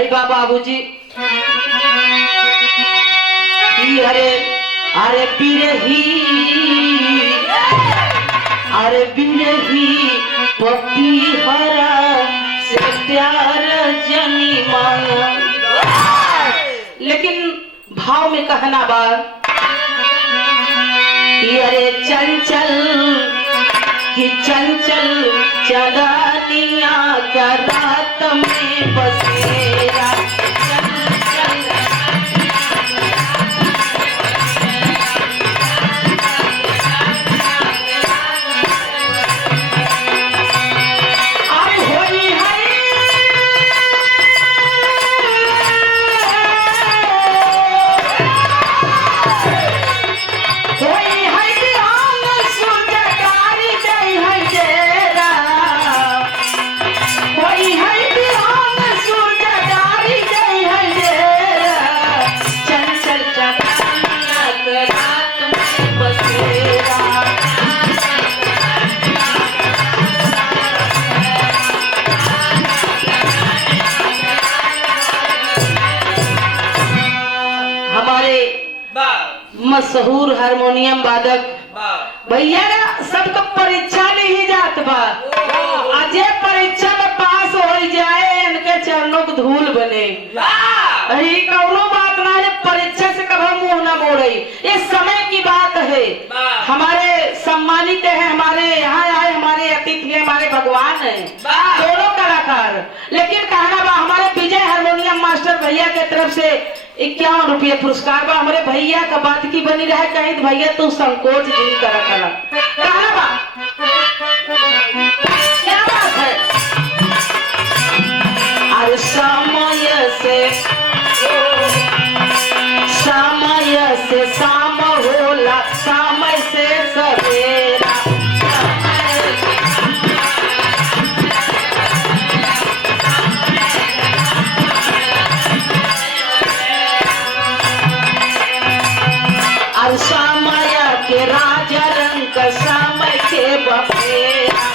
है बाबूजी अरे अरे बिरही अरे बिरही पपी हरा से प्यार जनी मांगा। लेकिन भाव में कहना बात अरे चंचल कि चंचल चलानिया का रात में बसेरा मशहूर हारमोनियम वादक भैया ना सबका परीक्षा नहीं जात बा अजय परीक्षा में पास हो जाए इनके चरणों को धूल बने यही कौनो बात ना है। परीक्षा से कभी मुंह ना मोड़े ये समय की बात है। हमारे सम्मानित है हमारे यहाँ आए हमारे अतिथि है हमारे भगवान है दोनों कलाकार। लेकिन कहना बा हमारे विजय हारमोनियम मास्टर भैया के तरफ से 51 रुपये पुरस्कार बा। हमारे भैया का बात की बनी रहे कहीं तो भैया तू संकोच नहीं करा कहना बा क्या बात है। अरे समय से शाम होला समय से सवेरा समय के राजा रंग समय के बफेरा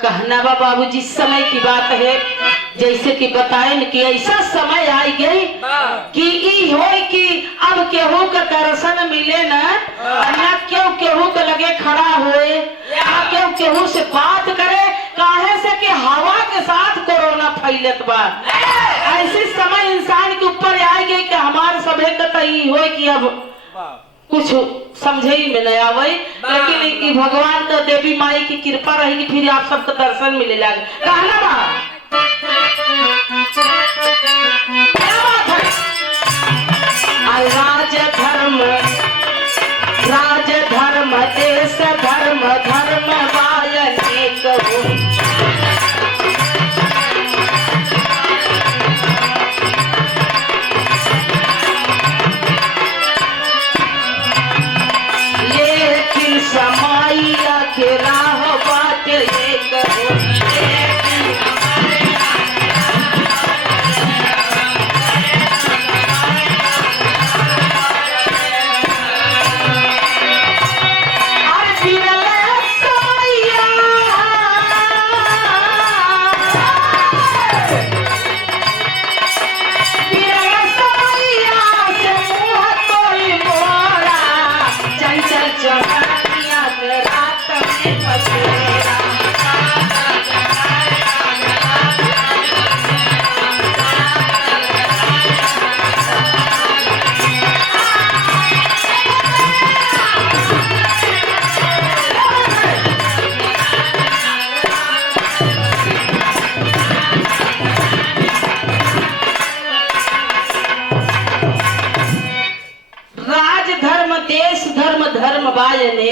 कहना बाबूजी समय की बात है जैसे कि बताएं कि ऐसा समय आई गई कि ई हो कि अब केहू का दर्शन मिले ना क्यों केहू के लगे खड़ा हुए क्यों केहू से बात करे काहे से कि हवा के साथ कोरोना फैलत बा। ऐसी समय इंसान के ऊपर आई गई कि हमारे सभे का ई हो कि अब कुछ समझे ही में नहीं आवे। लेकिन भगवान का देवी माई की कृपा रहेगी फिर आप सबको दर्शन मिले लगे कहना बा राज धर्म देश धर्म धर्म वायने कहूं समाइया के राह बात ये कहो अरे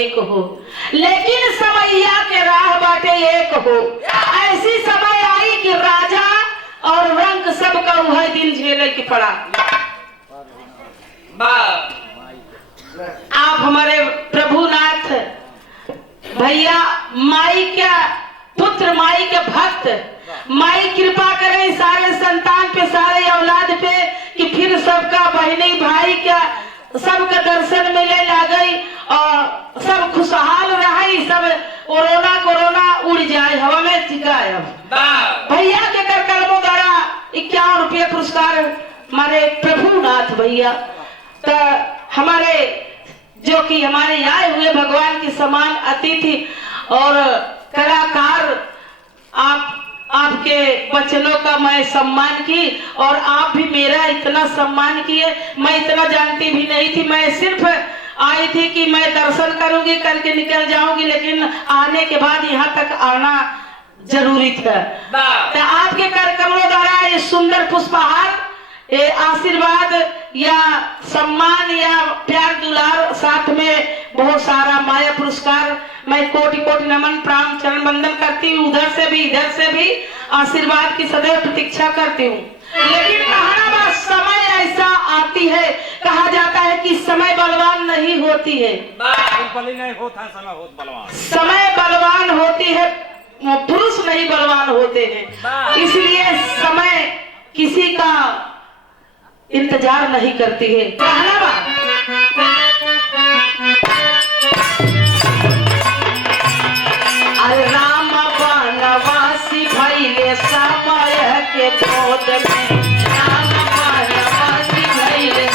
अनेक हो, लेकिन समैया के राह बाटे एक हो। ऐसी समय आई कि राजा और रंग सबका वह दिन झेले की पड़ा। आप हमारे प्रभुनाथ भैया माई के पुत्र, माई के भक्त, माई कृपा करे सारे संतान पे, सारे औलाद पे कि फिर सबका बहनी भाई का सबका दर्शन मिले लागई और सब खुशहाल रही, सब कोरोना उड़ जाए, हवा में टिकाए। भैया के कर कलमों द्वारा 51 रुपये पुरस्कार हमारे प्रभुनाथ भैया। तो हमारे जो कि हमारे आए हुए भगवान के समान अतिथि और कलाकार, आपके वचनों का मैं सम्मान की और आप भी मेरा इतना सम्मान किए। मैं इतना जानती भी नहीं थी, मैं सिर्फ आई थी कि मैं दर्शन करूंगी, करके निकल जाऊंगी, लेकिन आने के बाद यहाँ तक आना जरूरी था। तो आपके कार्यक्रमों द्वारा ये सुंदर पुष्पहार, ये आशीर्वाद या सम्मान या प्यार दुलार, साथ में बहुत सारा माया पुरस्कार, मैं कोटि कोटि नमन प्राण चरण वंदन करती हूँ। उधर से भी इधर से भी आशीर्वाद की सदैव प्रतीक्षा करती हूँ। लेकिन कहना समय ऐसा आती है, कहा जाता है कि समय बलवान नहीं होती है, समय बलवान होती है, पुरुष नहीं बलवान होते हैं। इसलिए समय किसी का इंतजार नहीं करती है। अरे राम बनवासी भइले समय के गोद में, राम बनवासी भइले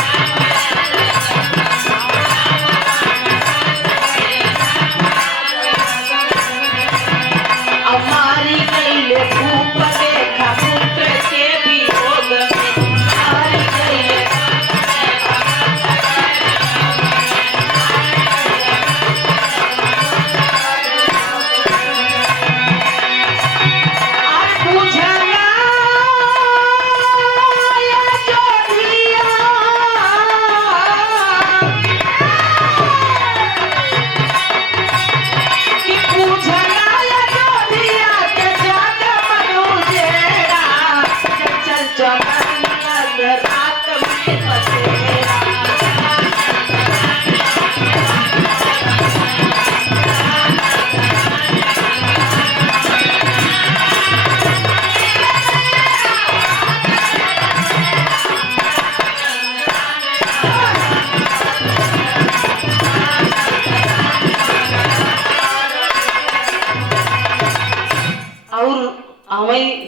हमारी गईले भूप देखा पुत्र के वियोग में, हमारी गईले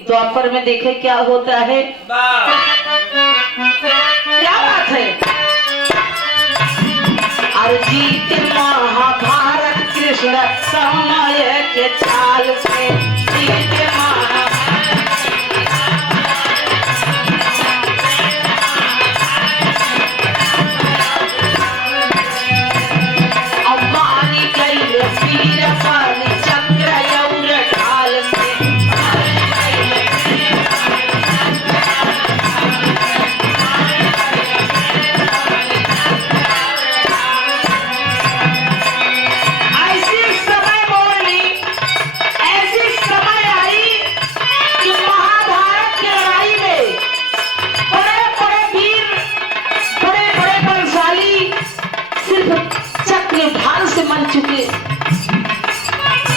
द्वापर में देखे क्या होता है, क्या बात है। अर्जित महाभारत कृष्ण समय के चाल से, जीत अम्बानी गई वीर पानी चक्र और ढाल से,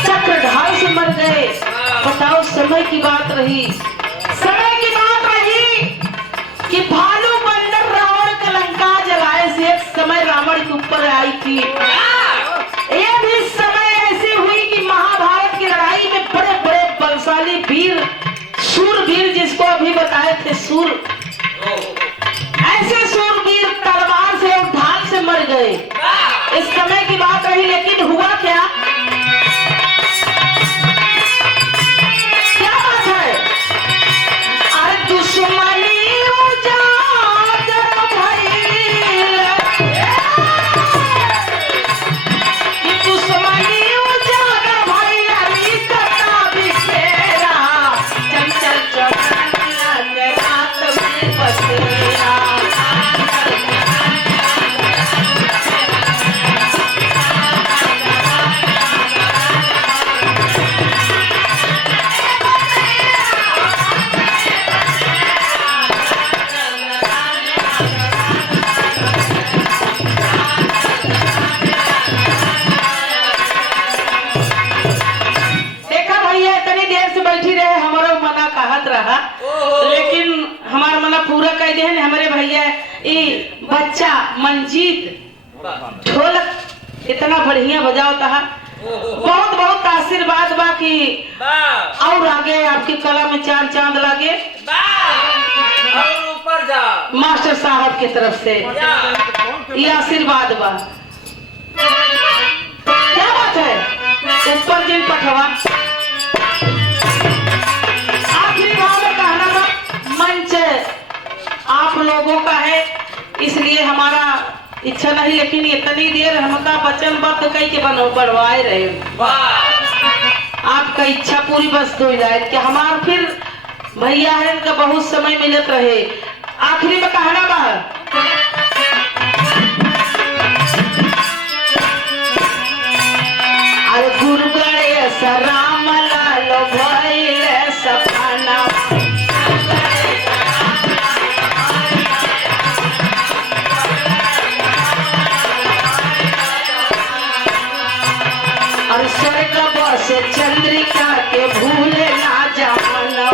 चक्रधार से मर गए। बताओ समय की बात रही, समय की बात रही कि भालू बंदर रावण का लंका जलाए से एक समय रावण के ऊपर आई थी। ये भी समय ऐसी हुई कि महाभारत की लड़ाई में बड़े बड़े बलशाली वीर, शूरवीर जिसको अभी बताए थे सूर, ऐसे सूरवीर तलवार से और ढाल से मर गए। इस समय की बात रही, लेकिन हुआ क्या, क्या बात है। अरे दुश्मनी उजागर भइल, दुश्मनी उजागर भइल, रिश्ता बिखेरा, चंचल चमन रात में बसेरा। रहा, लेकिन हमारा मतलब पूरा कह दे हमारे भैया ये बच्चा मंजीत ढोलक इतना बढ़िया बजाओ था। बहुत बहुत आशीर्वाद बा कि और आगे आपकी कला में चांद चांद लागे और ऊपर जा मास्टर साहब की तरफ से ये आशीर्वाद बा। क्या बात है ऊपर जिन पठवा आखिरी भाव में कहना बा मंच आप लोगों का है, इसलिए हमारा इच्छा नहीं, लेकिन इतनी देर हमका वचनबद्ध कई के बढ़वाए रहे। आपका इच्छा पूरी बस हो जाए कि हमार फिर भैया है इनका बहुत समय मिलत रहे। आखिरी में कहना बा अरे गुरु गणेश राम लाल भइले सपना और स्वर्ग बस चंद्रिका के भूले ना जाना।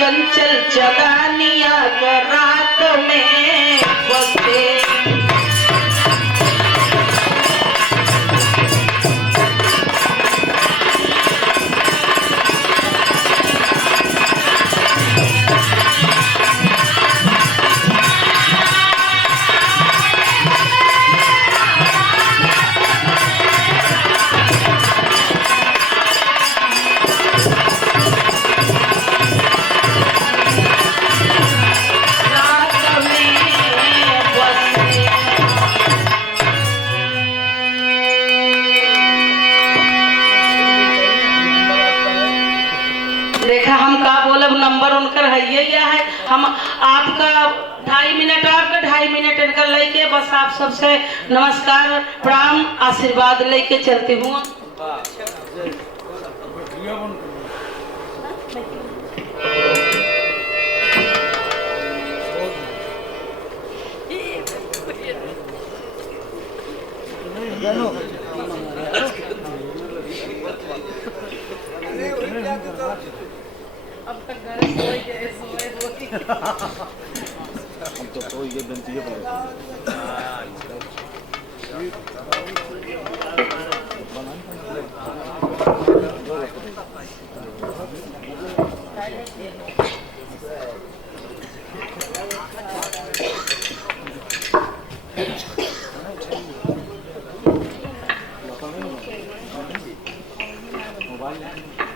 चंचल चदानिया का रात में बसे देखा हम का बोलब नंबर उनकर है हम आपका 2.5 मिनट आपका 2.5 मिनट इनका लेके बस आप सबसे नमस्कार प्रणाम आशीर्वाद लेके चलती हूँ। अब तक घर सोए हम तो ये बनती है मोबाइल